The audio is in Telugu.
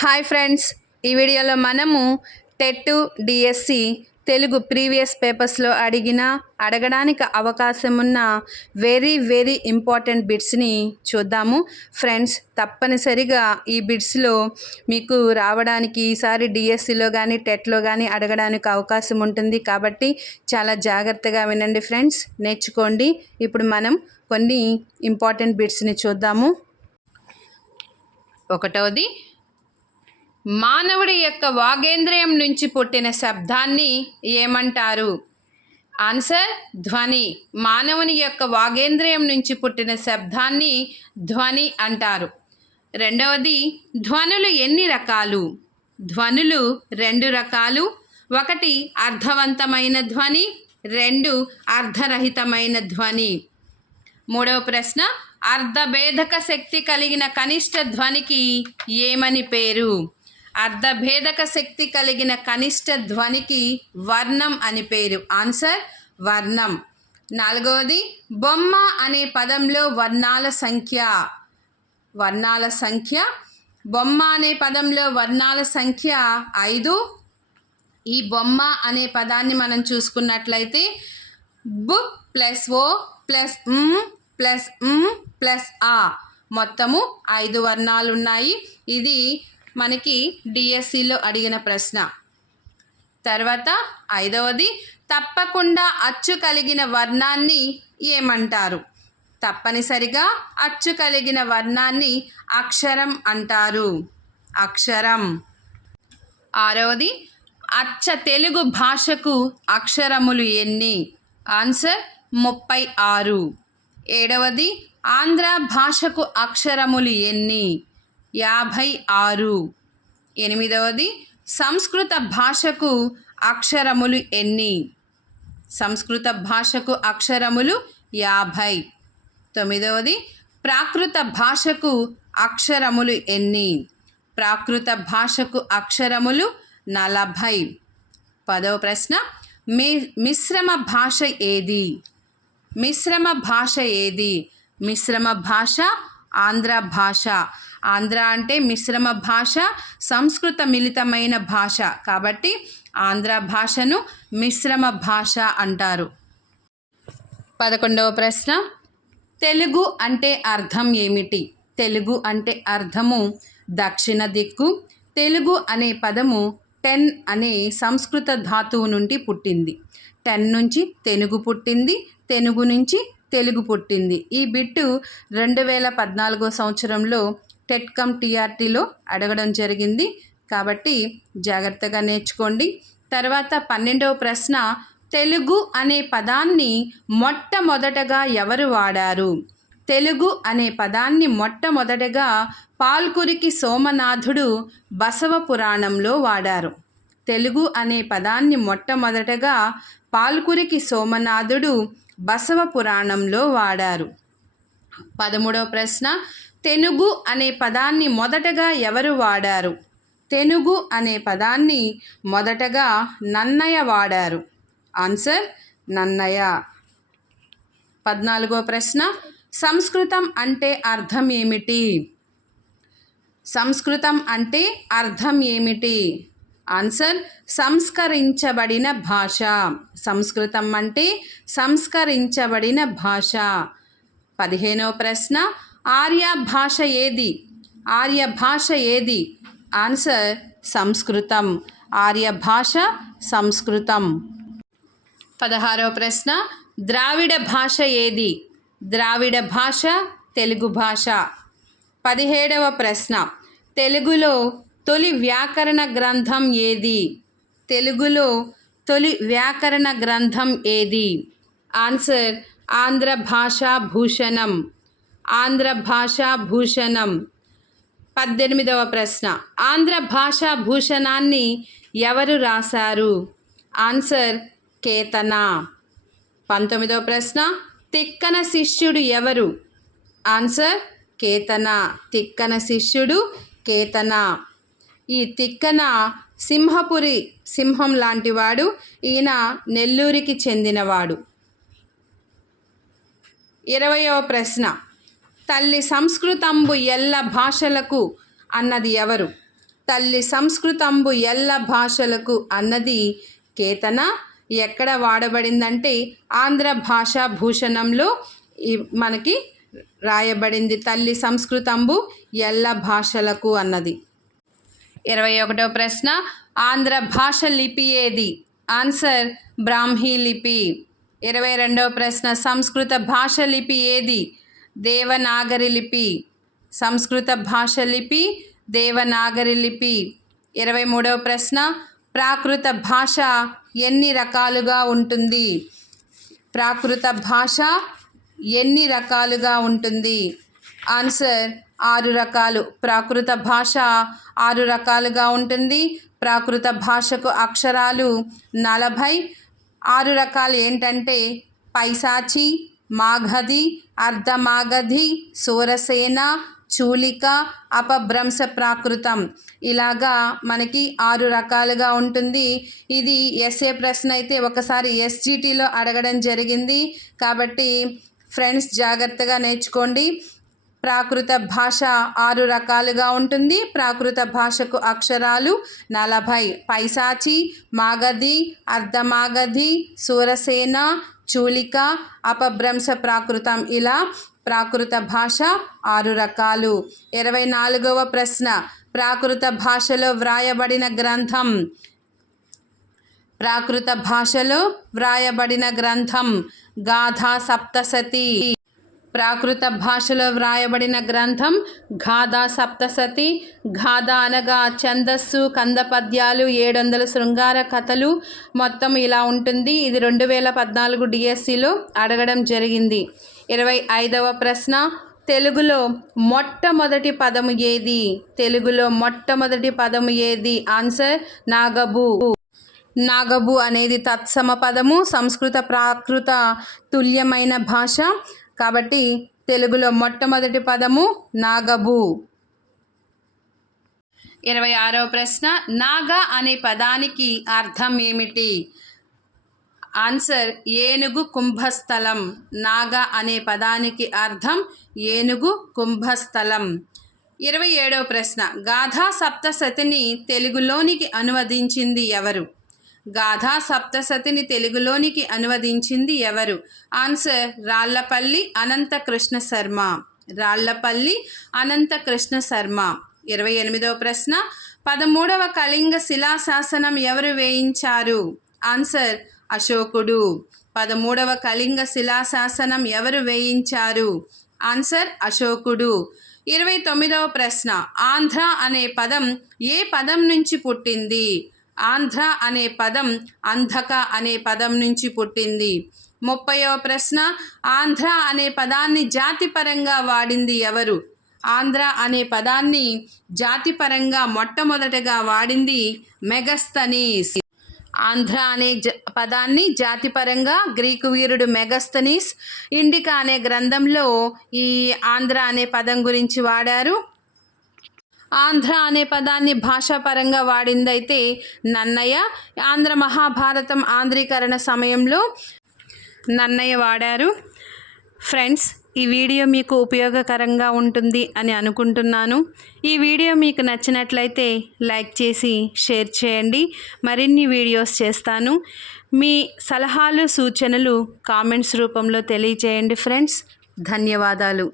హాయ్ ఫ్రెండ్స్, ఈ వీడియోలో మనము టెట్ డిఎస్సి తెలుగు ప్రీవియస్ పేపర్స్లో అడగడానికి అవకాశం ఉన్న వెరీ ఇంపార్టెంట్ బిట్స్ని చూద్దాము. ఫ్రెండ్స్, తప్పనిసరిగా ఈ బిట్స్లో మీకు రావడానికి ఈసారి డిఎస్సిలో కానీ టెట్లో కానీ అడగడానికి అవకాశం ఉంటుంది కాబట్టి చాలా జాగ్రత్తగా వినండి ఫ్రెండ్స్, నేర్చుకోండి. ఇప్పుడు మనం కొన్ని ఇంపార్టెంట్ బిట్స్ని చూద్దాము. ఒకటవది, మానవుడి యొక్క వాగేంద్రియం నుంచి పుట్టిన శబ్దాన్ని ఏమంటారు? ఆన్సర్ ధ్వని. మానవుని యొక్క వాగేంద్రియం నుంచి పుట్టిన శబ్దాన్ని ధ్వని అంటారు. రెండవది, ధ్వనులు ఎన్ని రకాలు? ధ్వనులు 2 రకాలు. 1 అర్థవంతమైన ధ్వని, 2 అర్థరహితమైన ధ్వని. మూడవ ప్రశ్న, అర్ధభేదక శక్తి కలిగిన కనిష్ట ధ్వనికి ఏమని పేరు? అర్ధభేదక శక్తి కలిగిన కనిష్ట ధ్వనికి వర్ణం అని పేరు. ఆన్సర్ వర్ణం. నాలుగవది, బొమ్మ అనే పదంలో వర్ణాల సంఖ్య. బొమ్మ అనే పదంలో వర్ణాల సంఖ్య 5. ఈ బొమ్మ అనే పదాన్ని మనం చూసుకున్నట్లయితే బు ప్లస్ ఓ ప్లస్ ప్లస్ ప్లస్ ఆ మొత్తము 5 వర్ణాలు ఉన్నాయి. ఇది మనకి డిఎస్సిలో అడిగిన ప్రశ్న. తర్వాత 5వది, తప్పకుండా అచ్చు కలిగిన వర్ణాన్ని ఏమంటారు? తప్పనిసరిగా అచ్చు కలిగిన వర్ణాన్ని అక్షరం అంటారు. అక్షరం. 6వది, అచ్చ తెలుగు భాషకు అక్షరములు ఎన్ని? ఆన్సర్ 36. 7వది, ఆంధ్ర భాషకు అక్షరములు ఎన్ని? 56. 8వది, సంస్కృత భాషకు అక్షరములు ఎన్ని? సంస్కృత భాషకు అక్షరములు 50. 9వది, ప్రాకృత భాషకు అక్షరములు ఎన్ని? ప్రాకృత భాషకు అక్షరములు 40. 10వ ప్రశ్న, మిశ్రమ భాష ఏది? మిశ్రమ భాష ఏది? మిశ్రమ భాష ఆంధ్ర భాష. ఆంధ్ర అంటే మిశ్రమ భాష, సంస్కృత మిళితమైన భాష కాబట్టి ఆంధ్ర భాషను మిశ్రమ భాష అంటారు. 11వ ప్రశ్న, తెలుగు అంటే అర్థం ఏమిటి? తెలుగు అంటే అర్థము దక్షిణ దిక్కు. తెలుగు అనే పదము టెన్ అనే సంస్కృత ధాతువు నుండి పుట్టింది. టెన్ నుంచి తెనుగు పుట్టింది, తెనుగు నుంచి తెలుగు పుట్టింది. ఈ బిట్టు 2014 సంవత్సరంలో టెట్ కమ్ టీఆర్టీలో అడగడం జరిగింది కాబట్టి జాగ్రత్తగా నేర్చుకోండి. తర్వాత 12వ ప్రశ్న, తెలుగు అనే పదాన్ని మొట్టమొదటగా ఎవరు వాడారు? తెలుగు అనే పదాన్ని మొట్టమొదటగా పాల్కురికి సోమనాథుడు బసవ పురాణంలో వాడారు. తెలుగు అనే పదాన్ని మొట్టమొదటగా పాల్కురికి సోమనాథుడు బసవ పురాణంలో వాడారు. 13వ ప్రశ్న, తెనుగు అనే పదాన్ని మొదటగా ఎవరు వాడారు? తెనుగు అనే పదాన్ని మొదటగా నన్నయ వాడారు. ఆన్సర్ నన్నయ. 14వ ప్రశ్న, సంస్కృతం అంటే అర్థం ఏమిటి? సంస్కృతం అంటే అర్థం ఏమిటి? ఆన్సర్ సంస్కరించబడిన భాష. సంస్కృతం అంటే సంస్కరించబడిన భాష. 15వ ప్రశ్న, ఆర్య భాష ఏది? ఆర్య భాష ఏది? ఆన్సర్ సంస్కృతం. ఆర్య భాష సంస్కృతం. 16వ ప్రశ్న, ద్రావిడ భాష ఏది? ద్రావిడ భాష తెలుగు భాష. 17వ ప్రశ్న, తెలుగులో తొలి వ్యాకరణ గ్రంథం ఏది? తెలుగులో తొలి వ్యాకరణ గ్రంథం ఏది? ఆన్సర్ ఆంధ్ర భాషా భూషణం. ఆంధ్ర భాషా భూషణం. 18వ ప్రశ్న, ఆంధ్ర భాషా భూషణాన్ని ఎవరు రాశారు? ఆన్సర్ కేతన. 19వ ప్రశ్న, తిక్కన శిష్యుడు ఎవరు? ఆన్సర్ కేతన. తిక్కన శిష్యుడు కేతన. ఈ తిక్కన సింహపురి సింహం లాంటివాడు. ఈయన నెల్లూరికి చెందినవాడు. 20వ ప్రశ్న, తల్లి సంస్కృతంబు ఎల్ల భాషలకు అన్నది ఎవరు? తల్లి సంస్కృతంబు ఎల్ల భాషలకు అన్నది కేతన ఎక్కడ వాడబడిందంటే ఆంధ్ర భాషా భూషణంలో మనకి రాయబడింది. తల్లి సంస్కృతంబు ఎల్ల భాషలకు అన్నది. 21వ ప్రశ్న, ఆంధ్ర భాష లిపి ఏది? ఆన్సర్ బ్రాహ్మీ లిపి. 22వ ప్రశ్న, సంస్కృత భాష లిపి ఏది? దేవనాగరి లిపి. సంస్కృత భాష లిపి దేవనాగరి లిపి. 23వ ప్రశ్న, ప్రాకృత భాష ఎన్ని రకాలుగా ఉంటుంది? ప్రాకృత భాష ఎన్ని రకాలుగా ఉంటుంది? ఆన్సర్ 6 రకాలు. ప్రాకృత భాష 6 రకాలుగా ఉంటుంది. ప్రాకృత భాషకు అక్షరాలు 40. 6 రకాలు ఏంటంటే పైశాచి, మాగధి, అర్ధమాగధి, సోరసేన, చూలిక, అపభ్రంశ ప్రాకృతం. ఇలాగా మనకి 6 రకాలుగా ఉంటుంది. ఇది ఎస్ఏ ప్రశ్న అయితే ఒకసారి ఎస్జిటిలో అడగడం జరిగింది. కాబట్టి ఫ్రెండ్స్ జాగ్రత్తగా నేర్చుకోండి. ప్రాకృత భాష 6 రకాలుగా ఉంటుంది. ప్రాకృత భాషకు అక్షరాలు 40. పైశాచి, మాగధి, అర్ధమాగధి, సూరసేన, చూలిక, అపభ్రంశ ప్రాకృతం. ఇలా ప్రాకృత భాష 6 రకాలు. 24వ ప్రశ్న, ప్రాకృత భాషలో వ్రాయబడిన గ్రంథం. ప్రాకృత భాషలో వ్రాయబడిన గ్రంథం గాథా సప్తశతి. ప్రాకృత భాషలో వ్రాయబడిన గ్రంథం గాథా సప్తశతి. గాథ అనగా ఛందస్సు, కంద పద్యాలు, 700 శృంగార కథలు, మొత్తం ఇలా ఉంటుంది. ఇది 2014 డిఎస్సిలో అడగడం జరిగింది. 25వ ప్రశ్న, తెలుగులో మొట్టమొదటి పదము ఏది? తెలుగులో మొట్టమొదటి పదము ఏది? ఆన్సర్ నాగబు. నాగబు అనేది తత్సమ పదము. సంస్కృత ప్రాకృత తుల్యమైన భాష కాబట్టి తెలుగులో మొట్టమొదటి పదము నాగబు. 26వ ప్రశ్న, నాగ అనే పదానికి అర్థం ఏమిటి? ఆన్సర్ ఏనుగు కుంభస్థలం. నాగ అనే పదానికి అర్థం ఏనుగు కుంభస్థలం. 27వ ప్రశ్న, గాథా సప్తశతిని తెలుగులోనికి అనువదించింది ఎవరు? గాథా సప్తశతిని తెలుగులోనికి అనువదించింది ఎవరు? ఆన్సర్ రాళ్లపల్లి అనంత కృష్ణ శర్మ. రాళ్లపల్లి అనంత కృష్ణ శర్మ. 28వ ప్రశ్న, 13వ కళింగ శిలాశాసనం ఎవరు వేయించారు? ఆన్సర్ అశోకుడు. 13వ కళింగ శిలాశాసనం ఎవరు వేయించారు? ఆన్సర్ అశోకుడు. 29వ ప్రశ్న, ఆంధ్ర అనే పదం ఏ పదం నుంచి పుట్టింది? ఆంధ్ర అనే పదం అంధక అనే పదం నుంచి పుట్టింది. 30వ ప్రశ్న, ఆంధ్ర అనే పదాన్ని జాతిపరంగా వాడింది ఎవరు? ఆంధ్ర అనే పదాన్ని జాతిపరంగా మొట్టమొదటగా వాడింది మెగస్తనీస్. ఆంధ్ర అనే పదాన్ని జాతిపరంగా గ్రీకు వీరుడు మెగస్తనీస్ ఇండికా అనే గ్రంథంలో ఈ ఆంధ్ర అనే పదం గురించి వాడారు. ఆంధ్ర అనే పదాన్ని భాషాపరంగా వాడిందైతే నన్నయ్య. ఆంధ్ర మహాభారతం ఆంధ్రీకరణ సమయంలో నన్నయ్య వాడారు. ఫ్రెండ్స్, ఈ వీడియో మీకు ఉపయోగకరంగా ఉంటుంది అని అనుకుంటున్నాను. ఈ వీడియో మీకు నచ్చినట్లయితే లైక్ చేసి షేర్ చేయండి. మరిన్ని వీడియోస్ చేస్తాను. మీ సలహాలు సూచనలు కామెంట్స్ రూపంలో తెలియజేయండి ఫ్రెండ్స్. ధన్యవాదాలు.